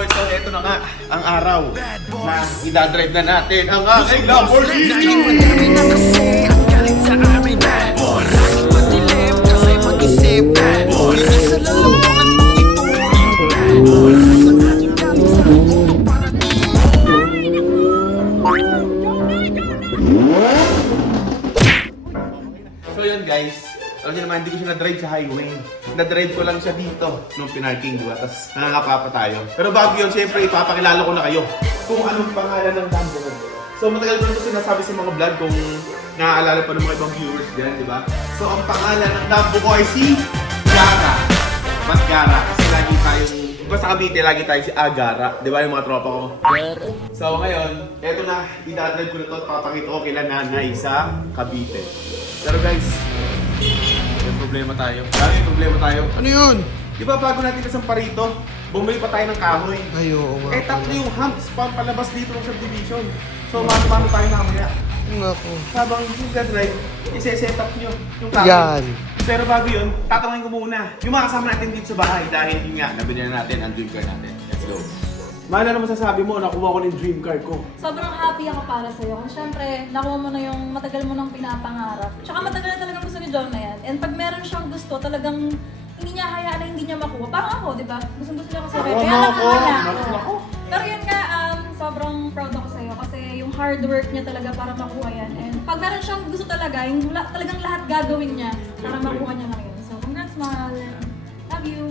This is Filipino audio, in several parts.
boys, so ito na nga ang araw na idadrive na natin ang aking Lamborghini! So yun guys, alam niyo naman, hindi ko siya na-drive sa highway. Na-drive ko lang siya dito nung pinarking, diba? Tapos nangangapa pa tayo. Pero bago yun, syempre ipapakilala ko na kayo kung anong pangalan ng Lambo. So matagal ko na ito sinasabi sa mga vlog kung naaalala pa ng mga ibang viewers dyan, diba? So ang pangalan ng Lambo ko ay si Gara. Ba't Gara? Kasi lagi tayong, sa Cavite, lagi tayo si Agara. Diba yung mga tropa ko? So ngayon, eto na, idadrive ko na ito at papakita ko kila nanay sa Cavite. Pero guys, may problema tayo. May problema tayo. Ano yun? Di ba bago natin isang parito, bumili pa tayo ng kahoy. Ay, oo nga. Eh, tatlo yung humps palabas dito ng subdivision. So, mano-mano tayo namaya. Nako. Habang yung drive, isi-set up nyo yung kahoy. Yan. Pero bago yun, tatanungin ko muna yung mga kasama natin dito sa bahay dahil yun nga, nabili na natin ang dream car natin. Let's go. Mahal na masasabi mo, nakuha ko ng dream car ko. Sobrang happy ako para sa'yo. Kasi syempre, nakuha mo na yung matagal mo nang pinapangarap. Tsaka matagal na talagang gusto ni John na yan. And pag meron siyang gusto, talagang hindi niya hayaan na hindi niya makuha. Parang ako, di ba? Gusto niya kasi ako. Kaya lang ako. Pero yun nga, sobrang proud ako sa'yo. Kasi yung hard work niya talaga para makuha yan. And pag meron siyang gusto talaga, yung talagang lahat gagawin niya para makuha niya ngayon. So, congrats, mahal. Love you.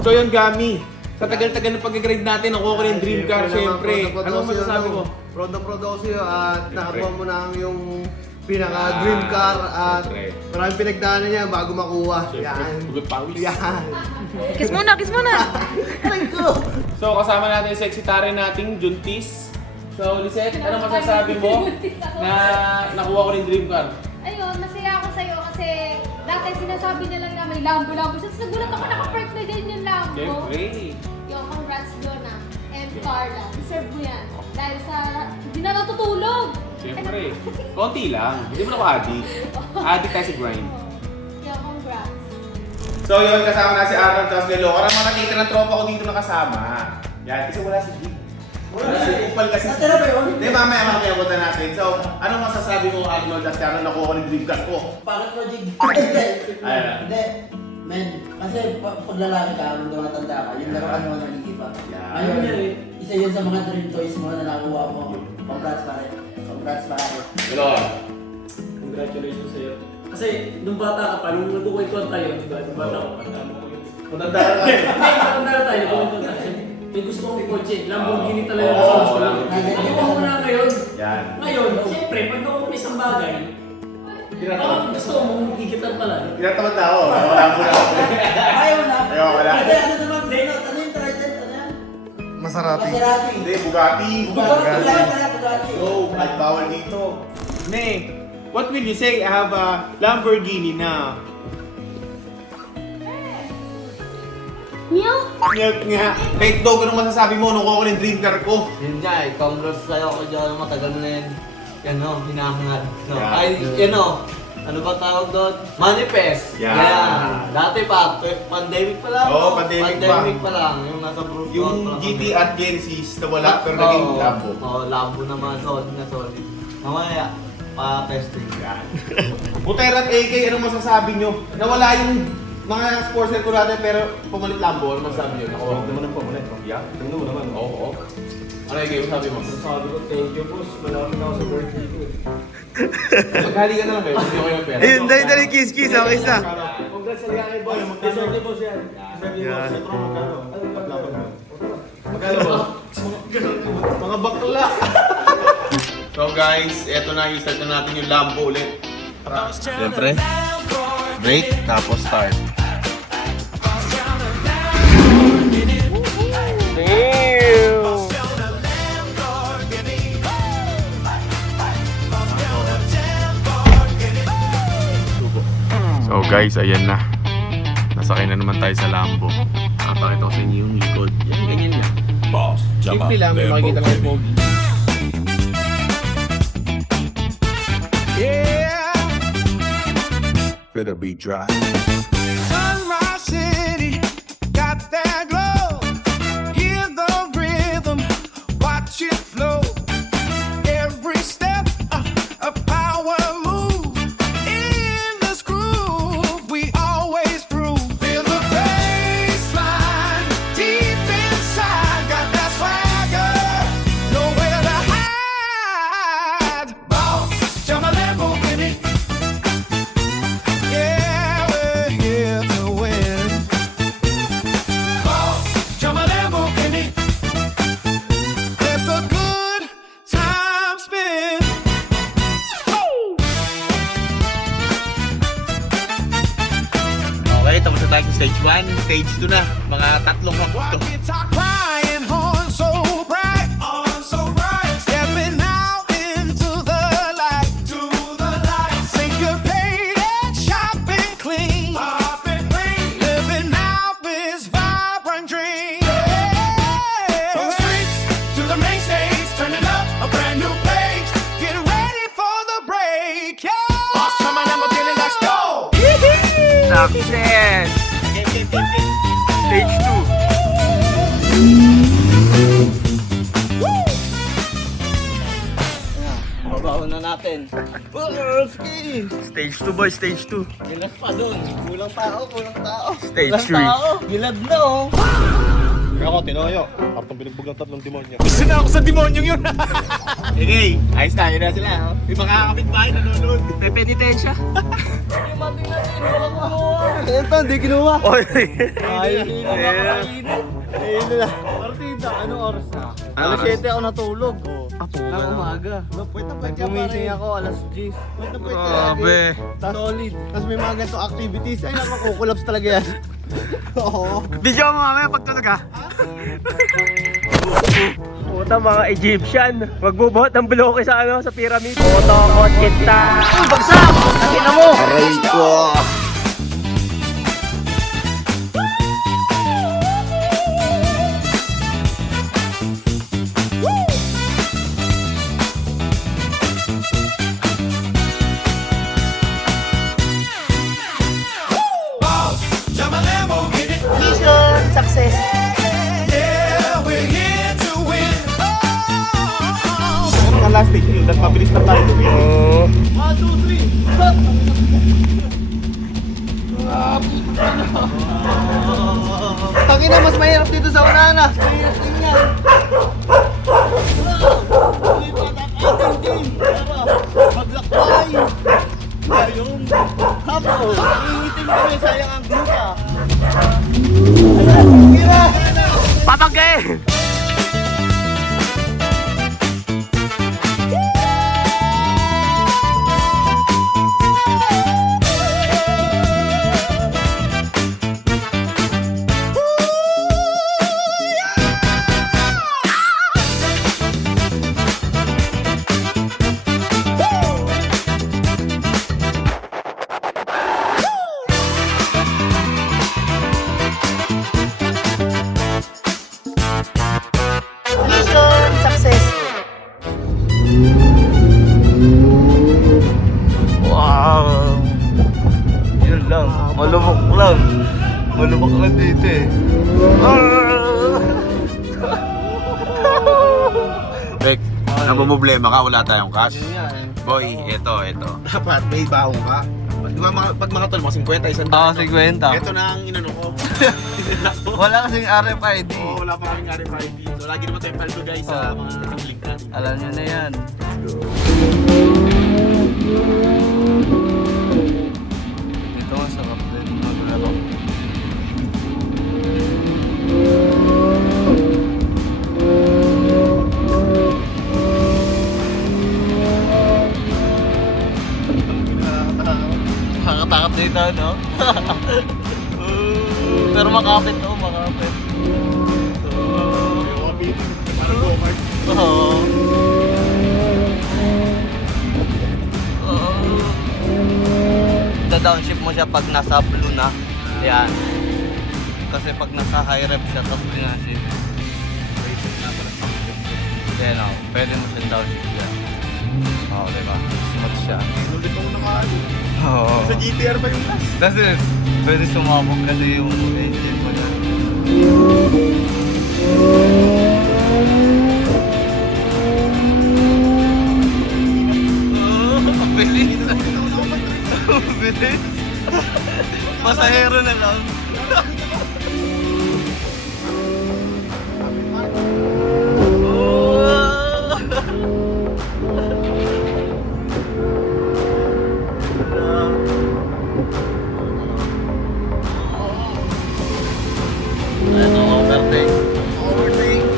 So yun, Gami. Sa tagal-tagal ng pag-grind natin, nakuha ko ng dream car, syempre. Ano masasabi mo? Proud na proud ako sa'yo at nakakuha mo na yung pinaka-dream car at maraming pinagdaanan niya bago makuha. Yan. Hugot pawis. Yan. Kiss muna, kiss muna! Aray ko! So kasama natin yung sexy tare nating Juntis. So Lisette, ano masasabi mo na nakuha ko ng dream car? Ayun, masaya ako sa'yo kasi dati sinasabi nila na may Lambo. So nagulat ako nakapark na dyan yung Lambo. Siyempre. Yo, congrats Jonah and Carla. Deserve mo yan. Dahil sa hindi na natutulog. Siyempre. Konti lang. Hindi mo na ako addict. Addict tayo sa grind. Yo, congrats. So yun, kasama na si Aaron tapos Lelo. Karang makakita ng tropa ko dito nakasama. Yan, kasi wala si Jig. Wala si Upal kasi. Natira ba yun? Hindi, mamaya punta natin. So, ano masasabi mo, Arnold, at ano nakuha ko ng dream car ko? Bakit mo, Jig? Ayan. Hindi. Men, kasi pag lalaki ka, nung tumatanda ka, yung laruan mo nalilipa. Yeah. Ayun, isa yun sa mga dream toys mo na nakuha mo. Congrats pare. Congrats pare. Lelo. Congratulations sa'yo. Kasi nung bata ka pa, nung nagkukwentuhan tayo, di ba? Nung bata ka pa, tama ko yun. Matanda ka na. Matanda na tayo, nagkukwentuhan tayo. May gusto kong kotse, Lamborghini talaga sa gusto lang. Nakuha mo na ngayon. Yan. Ngayon, siyempre, pag nakuha mo isang bagay, gusto mo, gigitan pala. Tinatamad na ako. Wala mo na ako. Ayaw na. Ayaw wala. Hindi, ano naman, ano yung Trident? Ano yan? Maserati. Maserati. Hindi, Bugatti. Bugatti. Oh, at bawal dito. May, what will you say? I have a Lamborghini now. Meow. Milk nga. Kahit dog, anong masasabi mo nung kukuha ko ng dream car ko? Yun nga eh, congrats sa'yo ako dyan, matagal mo na yan, yan o, hinahangad. No? Yeah. Ay, yan o, ano ba tawag doon? Manifest! Yeah. Yan. Dati pa, pandemic pa lang. Oo, pandemic pa lang, yung nasa Bruce Yung GT at Genesis na wala pero naging Lambo. Oo, Lambo naman, solid na solid. Mamaya, pa-testing. Yan. Buteran AK, anong masasabi nyo? Nawala yung mga sports car ko natin pero pumalit Lambo. Ano masasabi nyo? Nakuha ko naman ang pumalit. Yeah? Tingnan mo naman. Oo. Ano yung sabi mo? Sabi ko, thank you boss, malapit na ako sa birthday ko. Maghali ka na lang kayo. Hindi ko yung pera. Ayun, dali kiss. Okay sa. Congrats sa liya kay boss. Deserve ni boss yan. Deserve ni boss. Yan. Ano paglaban mo? Magkano ba? Mga bakla. So guys, eto na, i-start na natin yung Lambo ulit. Siyempre, brake, tapos start. So guys, ayan na. Nasakay na naman tayo sa Lambo. Nakapakita ko sa inyo yung likod. Yan, ganyan yan. Simple lang, may makikita lang yung pogi. Better be dry. Sunrise City got that glow. tapos na tayo sa stage 1. Stage 2 na. Mga 3 hapon to. Crying on so bright, stepping out into the light, syncopated, sharp and clean, living out this vibrant dream. From the streets to the main stage, turning up a brand new page, get ready for the break. Yeah, boss, come on, Lamborghini, let's go. Success! Stage 2. Babaho na natin. Ski! Stage 2 boy, stage 2. Gilas pa dun. Kulang tao. Stage Walang tao. Gilad na oh. Kaya ako, tinoyo. Partong binugbog ng 3 demonyo. Gusto na ako sa demonyong yun. Okay, ayos tayo na sila. Oh. May mga kapitbahay nanonood. May penitensya. Ayan to, hindi kinuha. Oy. Ay, ayun na. Partida, anong oras na? Alas 7 ako natulog. Ng umaga. Gumising ako alas 10. Grabe. Solid. Tapos may mga ganito activities. Ay, nakakukulaps talaga yan. Oo. Video mo mamaya pagtulog ha. Puta mga Egyptian. Magbubuhat ng bloke sa ano, sa pyramid. Puto ko kita. Bagsak! Nakina mo! Aray ko! Jump a Lamborghini, Mission success. yeah, we're here to win. Mga last stage yun, dahil mabilis na tayo. 1, 2, 3. Tangina, mas mahirap dito sa unahan ah. Mahirap din yan. Maglakbay. Ayun. Hapo. Iitim kami, sayang ang gluta. Tira. Papagay! Mission success. Wow! Yun lang. Malubok lang. Malubok lang dito eh. Rek, namumblema ka, wala tayong cash. Boy, eto. Dapat may baong ka. Di ba pag mga tol, mga 50, isang Oo, 50. Ito na ang inano ko. Wala kasing RFID. Oo, wala pa kaming RFID. So, lagi naman tayong paldo guys sa mga link natin. Alam nyo na yan. Ito ang sarap din maglaro. Nakakatakot dito, no? Pero makapit to, makapit. Oo. Da-downshift mo siya pag nasa blue na. Yan. Kasi pag nasa high rev siya, tapos pinashift. Yan o, pwede mo siya downshift yan. Oo, diba? Smooth siya. Ulit ako nakaano. Oo. Sa GTR pa yung last. Kasi pwede sumabog kasi yung engine mo na. Ang bilis. Ang bilis. Masahero na lang. Ano, overtake. Overtake.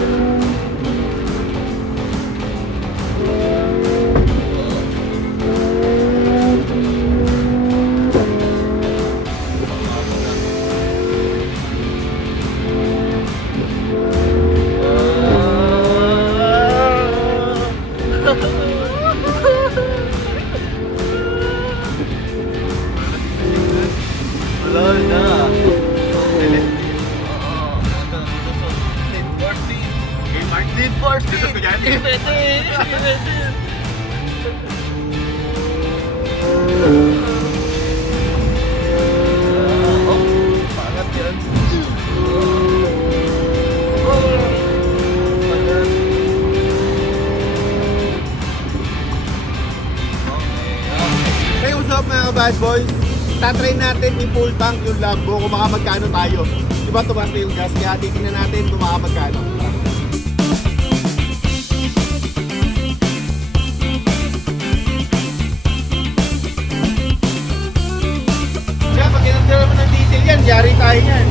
Pangat yan. Hey, what's up mga bad boys? Tatry natin i-full tank yung Lambo kung makamagkano tayo. Diba tumas na yung gas? Kaya titignan natin kung makamagkano. Kaya pag kinagdala mo ng diesel yan, yari tayo yan.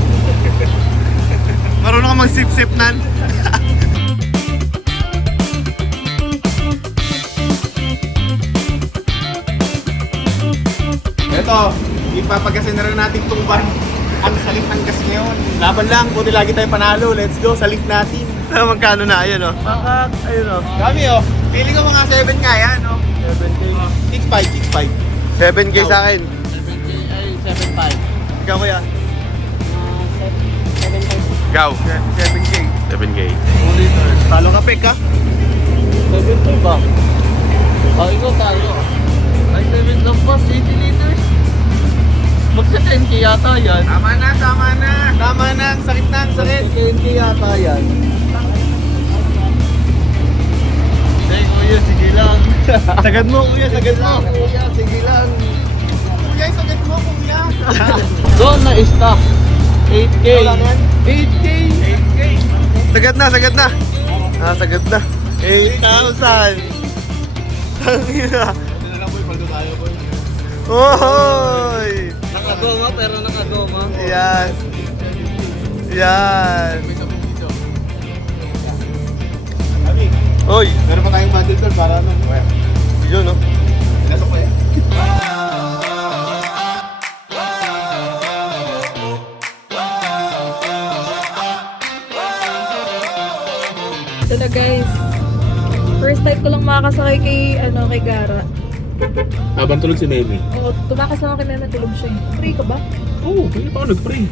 Marunong ka mag-sip-sip nan. Ito, ipapagasin na rin natin itong van. Ang salit ng gas ngayon. Laban lang, buti lagi tayo panalo. Let's go, salit natin. Magkano na yan, oh? Ayun, oh. Dami oh. Feeling ko mga 7 nga yan, oh. 7K. 6.5. 7K sa akin. 7K, ay 7.5. Ikaw kuya? 7.5. Gaw. 7K. 7K. Talo ka, Pek, ha? 7.5 ba? Oh, ikaw tayo. Ay, 7 lang pa. 80 liters. Magsa 10K yata yan. Tama na. Tama na, ang sakit na, ang sakit. 10K yata yan. Hindi, kuya, sige lang. Sagad mo, kuya, sagad mo. Kuya, sige lang. Kuya, sakit mo, kuya. Doon na stock. 8K. Wala na yan? 8K. 8K. Sagad na, sagad na. Sagad na. 8,000. Tangina. Ito na lang boy, paldo tayo boy. Ohoy! Nakagoma pero nakagoma. Yan. Yan. Abi, Oy, meron pa tayong bundle doon para ano. Kuya, yun, no? pinasok ko yan. Ito na guys. First time ko lang makakasakay kay Gara. Habang tulog si Memi. Oo, tumakas lang ako kay Meme, tulog siya. Free ka ba? Oo, hindi pa ako nag-pray.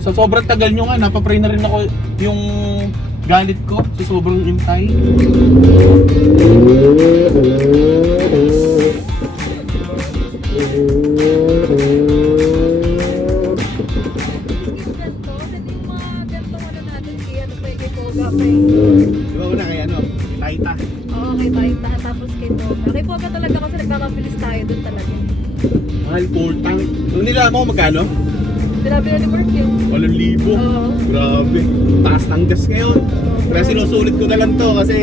Sa sobrang tagal nyo nga, napapray na rin ako yung galit ko sa sobrang intay. Ganto, hindi yung mga gantong ano natin kay Poga pa Di ba una kay ano? Taita. Oo, kay Taita, tapos kay Poga. Kay Poga talaga kasi nagkakabilis tayo doon talaga. Mahal full tank. Nung nila mo magkano? Grabe na ni Mark yun. 8,000. Oo. Grabe. Taas ng gas ngayon. Kaya sinusulit ko na lang to kasi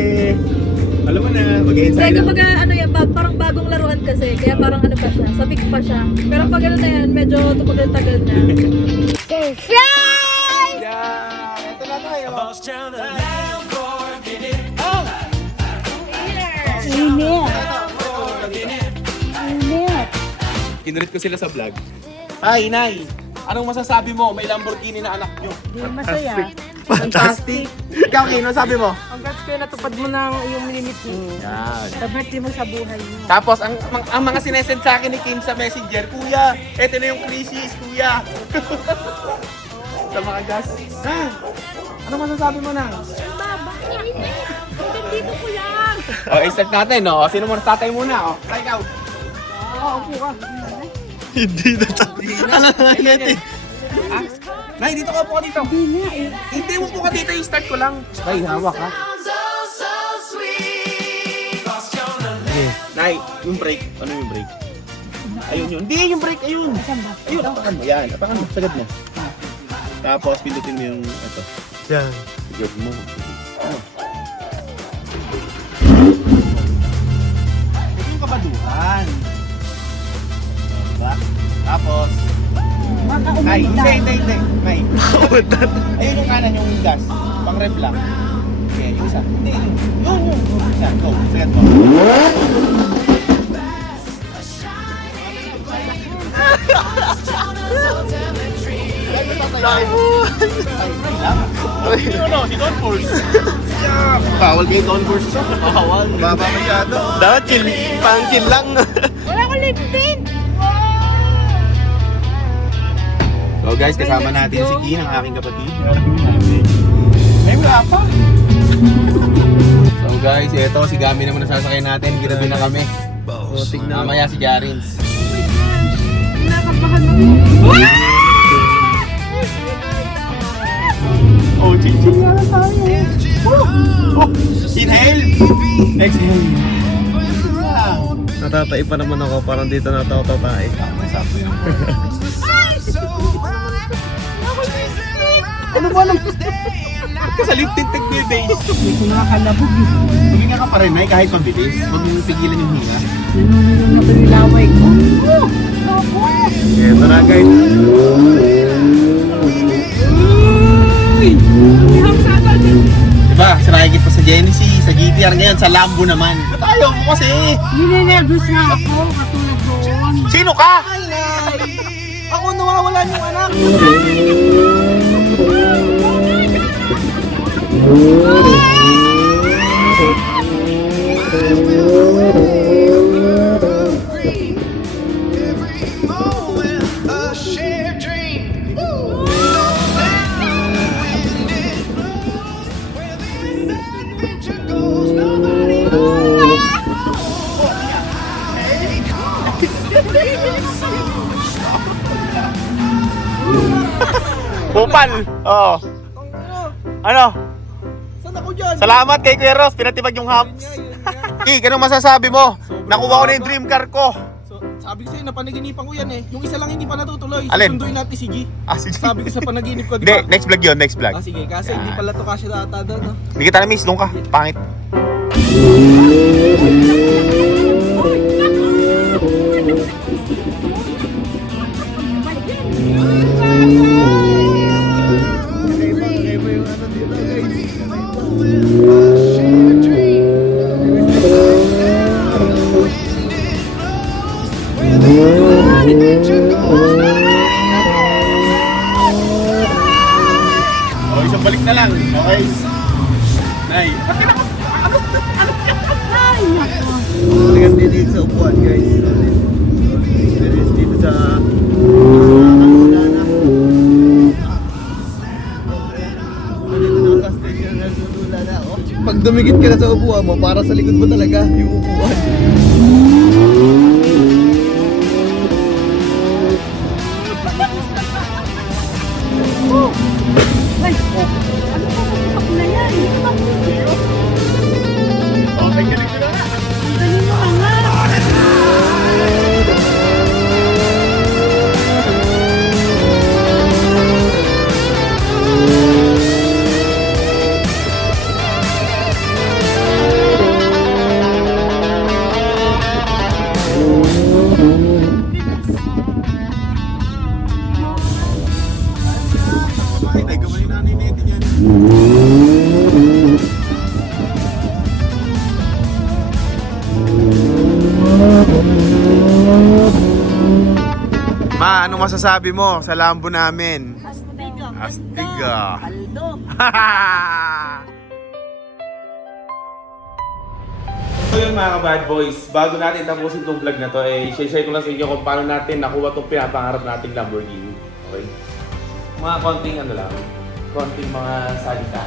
alam mo na, mag-e-ensayo Kaya lang. kapag ano yan, parang bagong laruan kasi, kaya parang ano pa siya, sabik pa siya. Pero pag ano na yan, medyo tumagal-tagal na. Yeah, ito na tayo. Bust down a Lamborghini. Kinulit ko sila sa vlog. Hi, Inay! Anong masasabi mo? May Lamborghini na anak nyo. Masaya. Fantastic! Ikaw, Kino, sabi mo? Congrats ko natupad mo ng iyong minimit mo. Yan. Sa birthday mo sa buhay mo. Tapos, ang mga sinesend sa akin ni Kim sa messenger, Kuya, eto na yung crisis, Kuya. Sa mga gas. Ha? Ano masasabi mo na? Dito ko yan! Start natin, no? Sino muna? Tatay muna, Tay, ikaw. Hindi na Alam na yan, eh. Ah? Nay, dito ka po dito. Hindi mo po ka dito, i-start ko lang. Tay, hawak ha. Nay, yung brake. Ano yung brake? Ayun yun. Hindi, yung brake, ayun. Ayun, apakan mo. Yan, apakan mo. Sagad mo. Tapos, pindutin mo yung, ito. Yan. Sigad mo. Ano? Ito yung kabaduhan. Diba? Tapos, Nay, hindi. Nay. Ayun yung kanan, yung gas. Pang rep lang. Okay, yung isa. Hindi, yun. Yan, go. Sagad mo. Ano, si Don Force. Bawal kayo Don Force. Bawal. Baba masyado. Dapat pang chill lang. Wala ko liptin! So guys, kasama natin si Kin, ang aking kapatid. Ay, wala pa. So guys, eto si Gami naman nasasakay natin. Ginabi na kami. Mamaya si Jarins. Nakabahan mo. Oh, ching-ching nga na tayo. Inhale! Exhale! Natatay pa naman ako, parang dito nataw-tatay. Ano ba lang? Kasalit tintig niya, Days. Hindi ko nakakalabog eh. Maging ka pa rin, Nay, kahit mabilis. Huwag mong pigilan yung hinga. Nanunulong na ba yung laway ko? Eto na guys. Diba, sinakikit pa sa Genesis, sa GTR ngayon, sa Lambo naman. Ba't ayaw ko kasi? Ninenervous nga ako, katulad doon. Sino ka? Ako nawawala yung anak. Every moment a shared dream. Knows that the wind it blows. Where this adventure goes, nobody knows. Kupal! Oo. Ano? Saan ako dyan? Salamat kay Kuya Ross, pinatibag yung humps. Kik, anong masasabi mo? Nakuha ko na yung dream car ko. So, sabi ko sa'yo, napanaginipan ko yan eh. Yung isa lang hindi pa natutuloy. Alin? Susunduin natin si G. Ah, sige. Sabi ko sa panaginip ko, di Hindi, ba? next vlog yun, next vlog. Ah, sige, kasi hindi pala to kasya data doon, no? Hindi kita na-miss, doon ka. Pangit. Kakaiba yung ano dito, guys. Shared dream. Where this adventure goes, Oh, isang balik na lang. Okay. Nay. Talagang dito sa upuan, guys. Dito sa... Pag dumikit ka na sa upuan mo, para sa likod mo talaga yung upuan. Ay, ano pa ako na yan? Hindi pa ako. Okay, ganito na nga. Galing mo nga. Ay, kamali na ninete niyan. Ma, ano masasabi mo sa Lambo namin? Astiga. Astiga. Aldo. So yun mga ka-bad boys, bago natin tapusin itong vlog na to, share ko lang sa inyo kung paano natin nakuha itong pinapangarap nating Lamborghini. Okay? Mga konting ano lang, konting mga salita.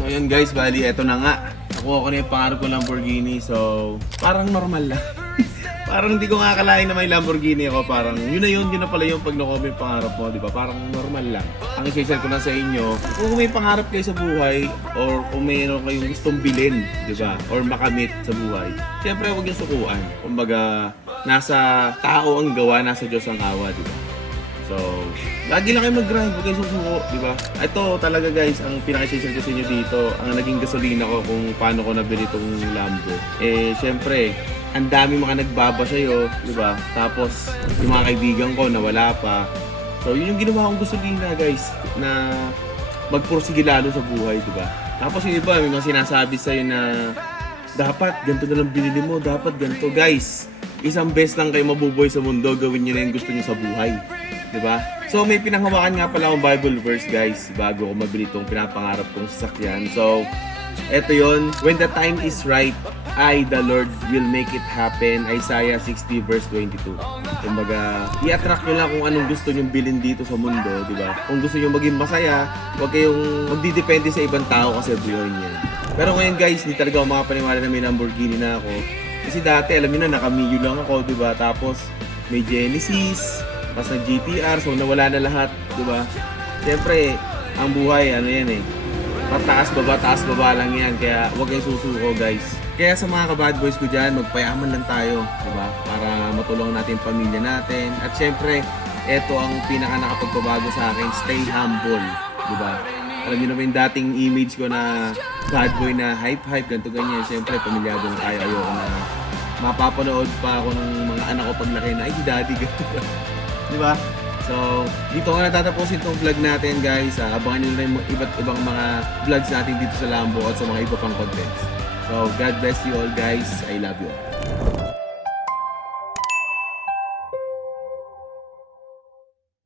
So yun guys, bali eto na nga. Nakuha ko na yung pangarap ko Lamborghini, so parang normal lang. Parang hindi ko nga akalain na may Lamborghini ako, parang yun na pala yung pag nakuha mo yung pangarap mo, di ba? Parang normal lang. Ang i-share ko lang sa inyo, kung may pangarap kayo sa buhay, or kung mayroon kayong gustong bilhin, di ba? Or makamit sa buhay, syempre huwag yung sukuan. Kumbaga, nasa tao ang gawa, nasa Diyos ang awa, di ba? So, lagi lang kayo mag-grind, huwag kayo susuko, di ba? Ito talaga guys, ang pinaka-share ko sa inyo dito, ang naging gasolina ko kung paano ko nabili itong Lambo. Syempre, ang dami mga nagbaba sa'yo, di ba? Tapos, yung mga kaibigan ko nawala pa. So, yun yung ginawa kong gasolina guys, na magpursige lalo sa buhay, di ba? Tapos yung iba, may mga sinasabi sa'yo na dapat ganito na lang binili mo, dapat ganito. Guys, isang best lang kayo mabubuhay sa mundo, gawin nyo na yung gusto nyo sa buhay. Diba? So may pinanghawakan nga pala akong Bible verse guys bago ko mabili itong pinapangarap kong sasakyan. So Ito yon, when the time is right, I, the Lord, will make it happen. Isaiah 60 verse 22. Kumbaga, i-attract nyo lang kung anong gusto nyong bilhin dito sa mundo, di ba? Kung gusto nyo maging masaya, huwag kayong magdidepende sa ibang tao kasi buhay niyan. Pero ngayon guys, hindi talaga ako makapaniwala na may Lamborghini na ako. Kasi dati, alam niyo na, naka-Mio lang ako, di ba? Tapos, may Genesis, tapos nag-GTR, so nawala na lahat, di ba? Siyempre, ang buhay, ano yan eh, taas baba lang yan, kaya huwag kayong susuko guys. Kaya sa mga ka-bad boys ko dyan, magpayaman lang tayo, diba? Para matulungan natin yung pamilya natin. At syempre, eto ang pinaka nakapagpabago sa akin, stay humble, diba? Alam niyo naman yung dating image ko na bad boy na hype, ganito ganyan. Syempre, pamilyado na tayo, ayoko na mapapanood pa ako ng mga anak ko paglaki na, ay, si daddy, ganito. Diba? So, dito ko natatapusin itong vlog natin guys. Abangan nyo na yung iba't ibang mga vlogs natin dito sa Lambo at sa mga iba pang contents. So, God bless you all guys. I love you all.